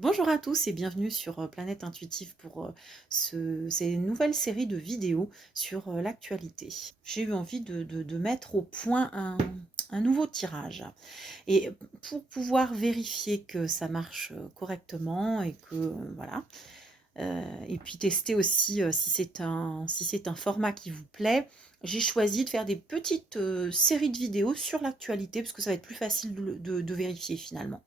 Bonjour à tous et bienvenue sur Planète Intuitive pour ces nouvelles séries de vidéos sur l'actualité. J'ai eu envie de mettre au point un nouveau tirage. Et pour pouvoir vérifier que ça marche correctement et que voilà, et puis tester aussi si c'est un format qui vous plaît, j'ai choisi de faire des petites séries de vidéos sur l'actualité parce que ça va être plus facile de vérifier finalement,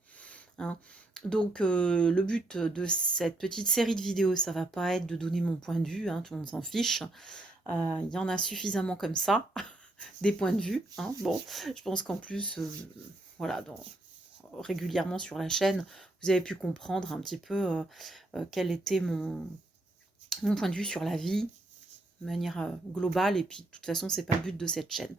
hein. Donc le but de cette petite série de vidéos, ça va pas être de donner mon point de vue, hein, tout le monde s'en fiche. Il y en a suffisamment comme ça, des points de vue, hein. Bon, je pense qu'en plus, voilà, régulièrement sur la chaîne, vous avez pu comprendre un petit peu, quel était mon point de vue sur la vie, de manière, globale et puis de toute façon, c'est pas le but de cette chaîne.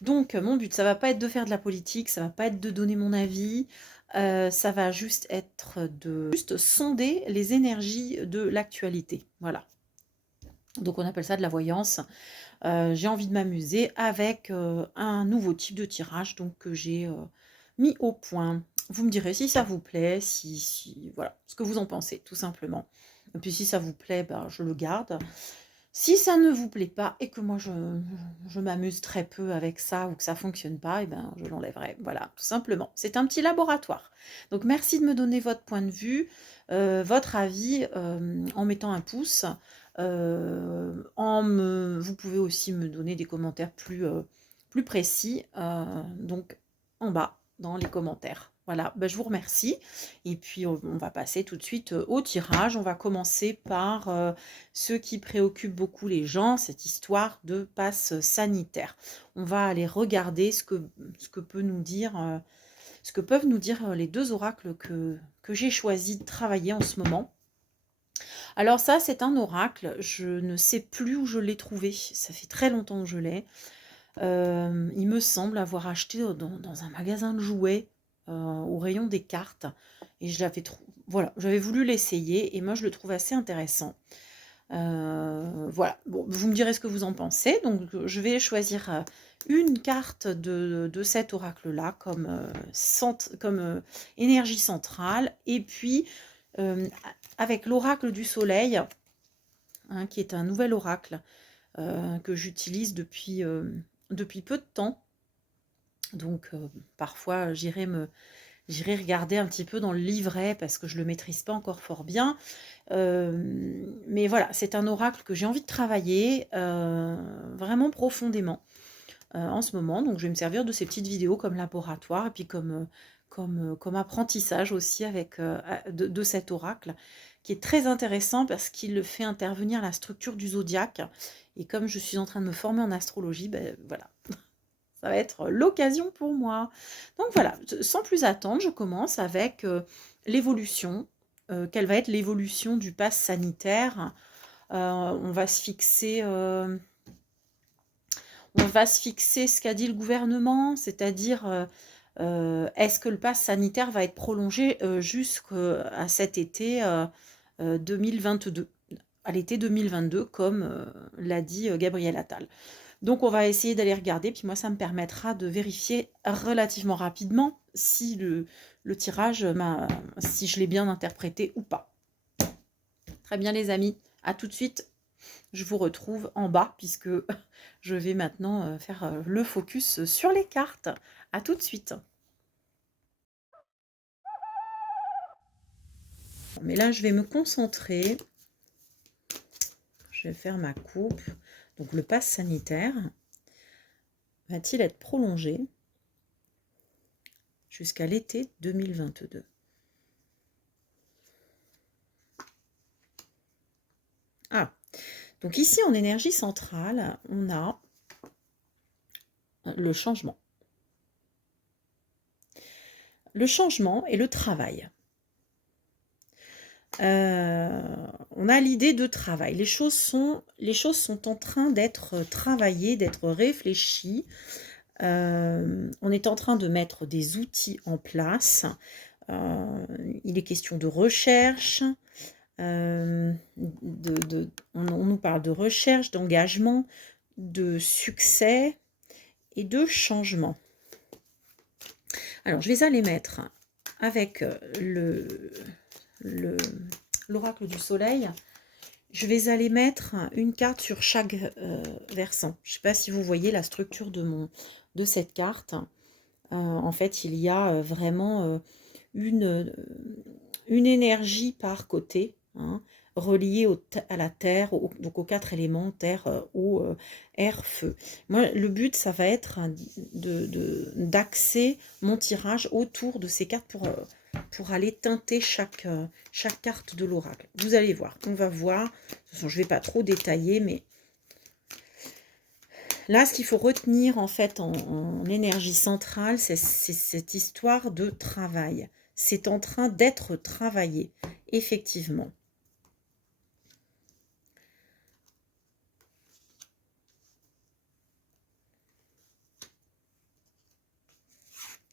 Donc, mon but, ça va pas être de faire de la politique, ça va pas être de donner mon avis, ça va juste être de juste sonder les énergies de l'actualité. Voilà. Donc on appelle ça de la voyance. J'ai envie de m'amuser avec, un nouveau type de tirage donc que j'ai, mis au point. Vous me direz si ça vous plaît, si voilà, ce que vous en pensez tout simplement. Et puis si ça vous plaît, ben, je le garde. Si ça ne vous plaît pas et que moi je m'amuse très peu avec ça ou que ça fonctionne pas, et ben, je l'enlèverai. Voilà, tout simplement. C'est un petit laboratoire. Donc merci de me donner votre point de vue, votre avis, en mettant un pouce. Vous pouvez aussi me donner des commentaires plus précis, donc en bas dans les commentaires. Voilà, ben, je vous remercie. Et puis on va passer tout de suite au tirage. On va commencer par ce qui préoccupe beaucoup les gens, cette histoire de passe sanitaire. On va aller regarder ce que peuvent nous dire les deux oracles que j'ai choisi de travailler en ce moment. Alors ça, c'est un oracle, je ne sais plus où je l'ai trouvé, ça fait très longtemps que je l'ai. Il me semble avoir acheté dans un magasin de jouets, au rayon des cartes et voilà, j'avais voulu l'essayer et moi je le trouve assez intéressant. Voilà, bon, vous me direz ce que vous en pensez. Donc je vais choisir, une carte de cet oracle-là comme, énergie centrale et puis, avec l'oracle du soleil, hein, qui est un nouvel oracle, que j'utilise depuis peu de temps. Donc parfois j'irai regarder un petit peu dans le livret parce que je le maîtrise pas encore fort bien. Mais voilà, c'est un oracle que j'ai envie de travailler, vraiment profondément, en ce moment. Donc je vais me servir de ces petites vidéos comme laboratoire et puis comme apprentissage aussi avec, de cet oracle, qui est très intéressant parce qu'il fait intervenir la structure du zodiaque. Et comme je suis en train de me former en astrologie, ben voilà, ça va être l'occasion pour moi. Donc voilà, sans plus attendre, je commence avec l'évolution. Quelle va être l'évolution du pass sanitaire? On va se fixer ce qu'a dit le gouvernement, c'est-à-dire est-ce que le pass sanitaire va être prolongé jusqu'à cet été 2022, à l'été 2022, comme l'a dit Gabriel Attal. Donc on va essayer d'aller regarder, puis moi ça me permettra de vérifier relativement rapidement si le tirage, si je l'ai bien interprété ou pas. Très bien les amis, à tout de suite. Je vous retrouve en bas puisque je vais maintenant faire le focus sur les cartes. À tout de suite. Mais là je vais me concentrer. Je vais faire ma coupe. Donc le pass sanitaire va-t-il être prolongé jusqu'à l'été 2022? Ah, donc ici en énergie centrale, on a le changement. Le changement et le travail. On a l'idée de travail. Les choses sont en train d'être travaillées, d'être réfléchies. On est en train de mettre des outils en place. Il est question de recherche. On nous parle de recherche, d'engagement, de succès et de changement. Alors, je vais aller mettre avec l'oracle du soleil, je vais aller mettre une carte sur chaque versant. Je ne sais pas si vous voyez la structure de cette carte. En fait, il y a vraiment une énergie par côté, hein, reliée à la terre, donc aux 4 éléments, terre, eau, air, feu. Moi, le but, ça va être d'axer mon tirage autour de ces cartes pour aller teinter chaque carte de l'oracle. Vous allez voir, on va voir. De toute façon, je ne vais pas trop détailler, mais là, ce qu'il faut retenir en fait en énergie centrale, c'est cette histoire de travail. C'est en train d'être travaillé, effectivement.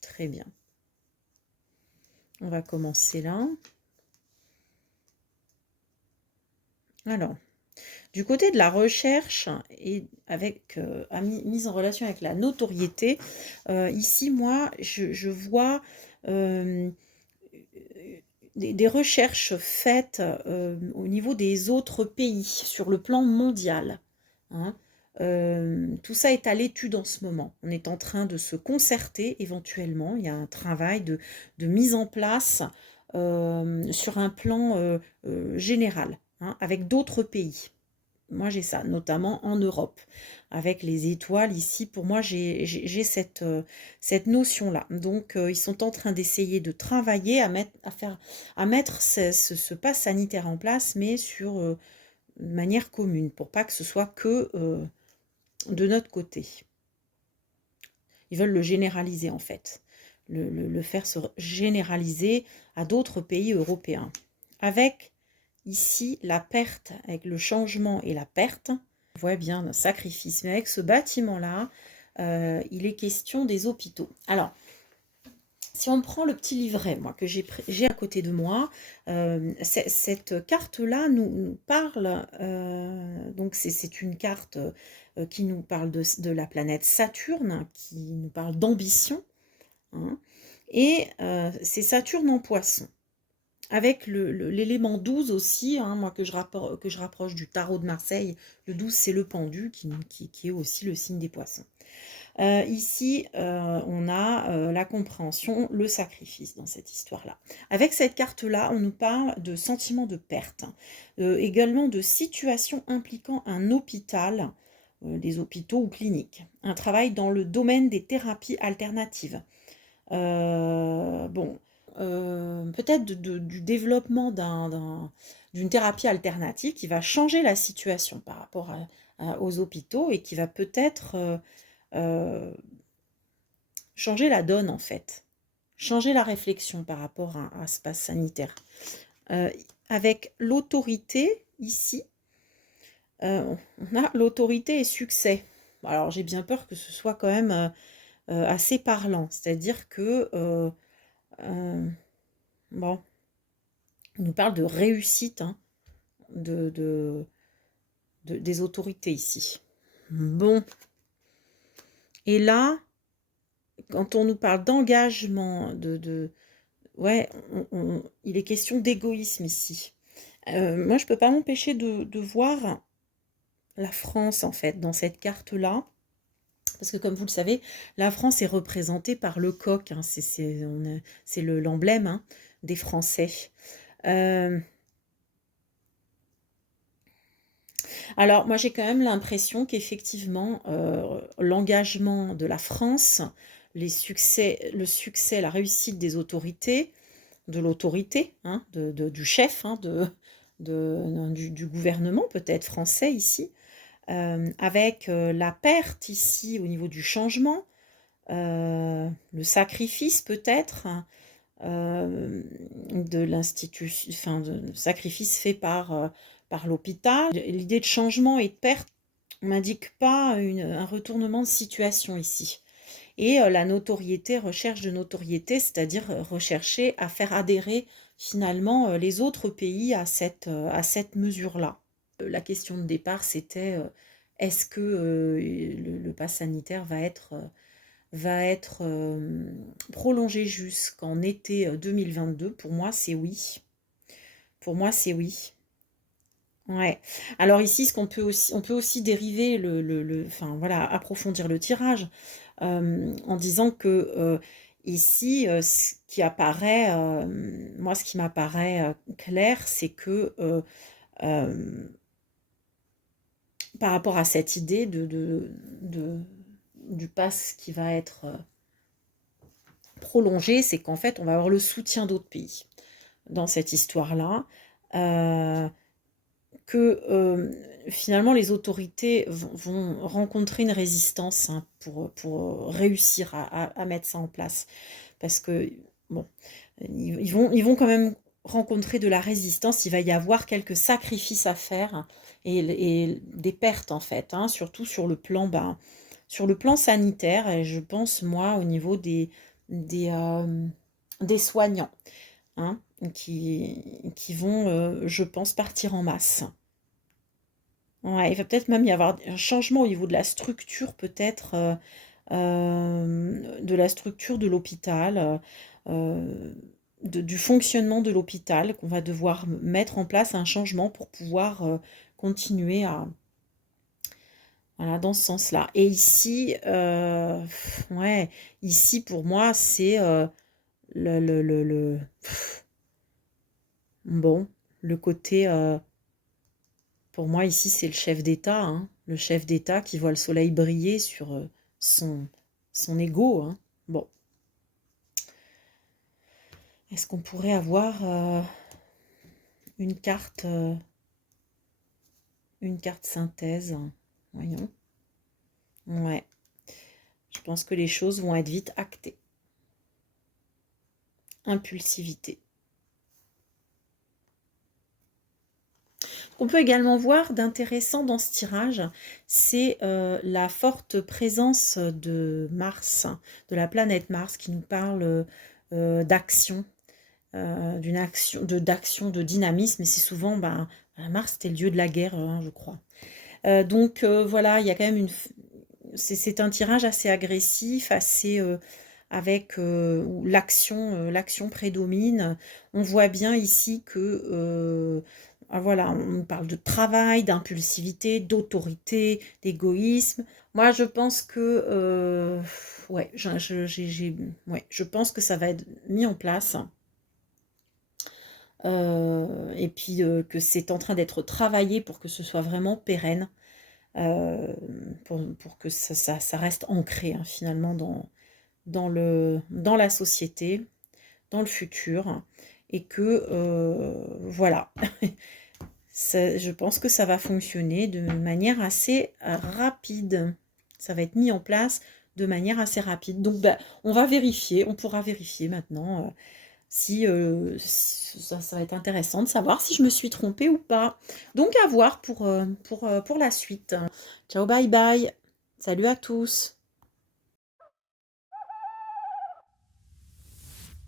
Très bien. On va commencer là. Alors, du côté de la recherche et avec mise en relation avec la notoriété, ici, moi, je vois des recherches faites au niveau des autres pays, sur le plan mondial. Hein. Tout ça est à l'étude en ce moment. On est en train de se concerter éventuellement. Il y a un travail de mise en place sur un plan général, hein, avec d'autres pays. Moi, j'ai ça, notamment en Europe. Avec les étoiles, ici, pour moi, j'ai cette notion-là. Donc, ils sont en train d'essayer de travailler à mettre ce pass sanitaire en place, mais sur de manière commune, pour pas que ce soit que de notre côté. Ils veulent le généraliser, en fait. Le faire se généraliser à d'autres pays européens. Avec ici, la perte, avec le changement et la perte, on voit bien un sacrifice. Mais avec ce bâtiment-là, il est question des hôpitaux. Alors, si on prend le petit livret, moi, que j'ai à côté de moi, cette carte-là nous parle, donc c'est une carte qui nous parle de la planète Saturne, qui nous parle d'ambition, hein, et c'est Saturne en Poisson. Avec l'élément 12 aussi, hein, moi que je rapproche du tarot de Marseille, le 12 c'est le pendu qui est aussi le signe des poissons. Ici, on a la compréhension, le sacrifice dans cette histoire-là. Avec cette carte-là, on nous parle de sentiment de perte, également de situations impliquant un hôpital, des hôpitaux ou cliniques, un travail dans le domaine des thérapies alternatives. Bon, peut-être du développement d'une thérapie alternative qui va changer la situation par rapport aux hôpitaux et qui va peut-être changer la donne en fait, changer la réflexion par rapport à ce pass sanitaire. Avec l'autorité ici, on a l'autorité et succès. Alors j'ai bien peur que ce soit quand même assez parlant, c'est-à-dire que bon, on nous parle de réussite, hein, des autorités ici. Bon. Et là, quand on nous parle d'engagement, ouais, il est question d'égoïsme ici. Moi, je ne peux pas m'empêcher de voir la France, en fait, dans cette carte-là. Parce que, comme vous le savez, la France est représentée par le coq. Hein, c'est l'emblème, hein, des Français. Alors, moi, j'ai quand même l'impression qu'effectivement, l'engagement de la France, le succès, la réussite des autorités, de l'autorité, hein, du chef, hein, du gouvernement peut-être français ici, avec la perte ici au niveau du changement, le sacrifice peut-être, hein, de l'institution, enfin, de sacrifice fait par l'hôpital. L'idée de changement et de perte ne m'indique pas un retournement de situation ici. Et la notoriété, recherche de notoriété, c'est-à-dire rechercher à faire adhérer finalement les autres pays à cette mesure-là. La question de départ, c'était est-ce que le pass sanitaire va être prolongé jusqu'en été 2022? Pour moi, c'est oui. Pour moi, c'est oui. Ouais. Alors ici, ce qu'on peut aussi, on peut aussi dériver enfin voilà, approfondir le tirage en disant que ici, ce qui apparaît, moi, ce qui m'apparaît clair, c'est que euh, par rapport à cette idée de- du pass qui va être prolongé, c'est qu'en fait, on va avoir le soutien d'autres pays dans cette histoire-là. Euh, que finalement les autorités vont rencontrer une résistance hein, pour réussir à mettre ça en place. Parce que, bon, ils vont quand même rencontrer de la résistance, il va y avoir quelques sacrifices à faire et des pertes en fait, hein, surtout sur le plan sanitaire et je pense moi au niveau des, euh, des soignants hein, qui vont, je pense, partir en masse. Ouais, il va peut-être même y avoir un changement au niveau de la structure, peut-être, de la structure de l'hôpital, du fonctionnement de l'hôpital, qu'on va devoir mettre en place un changement pour pouvoir continuer à, voilà, dans ce sens-là. Et ici, ouais, ici pour moi, c'est bon, le côté. Pour moi, ici, c'est le chef d'État, hein. Le chef d'État qui voit le soleil briller sur son, son ego, hein. Bon, est-ce qu'on pourrait avoir euh, une carte synthèse? Voyons. Ouais, je pense que les choses vont être vite actées. Impulsivité. On peut également voir d'intéressant dans ce tirage, c'est la forte présence de Mars, de la planète Mars, qui nous parle d'action, d'action, de dynamisme, et c'est souvent, ben, Mars, c'était le dieu de la guerre, hein, je crois. Donc voilà, il y a quand même c'est un tirage assez agressif, assez avec où l'action prédomine. On voit bien ici que voilà, on parle de travail, d'impulsivité, d'autorité, d'égoïsme. Moi, je pense que ouais, ouais, je pense que ça va être mis en place. Et puis que c'est en train d'être travaillé pour que ce soit vraiment pérenne, pour que ça reste ancré hein, finalement dans la société, dans le futur, et que voilà, je pense que ça va fonctionner de manière assez rapide. Ça va être mis en place de manière assez rapide. Donc bah, on va vérifier, on pourra vérifier maintenant si ça va être intéressant de savoir si je me suis trompée ou pas. Donc à voir pour la suite. Ciao, bye bye. Salut à tous.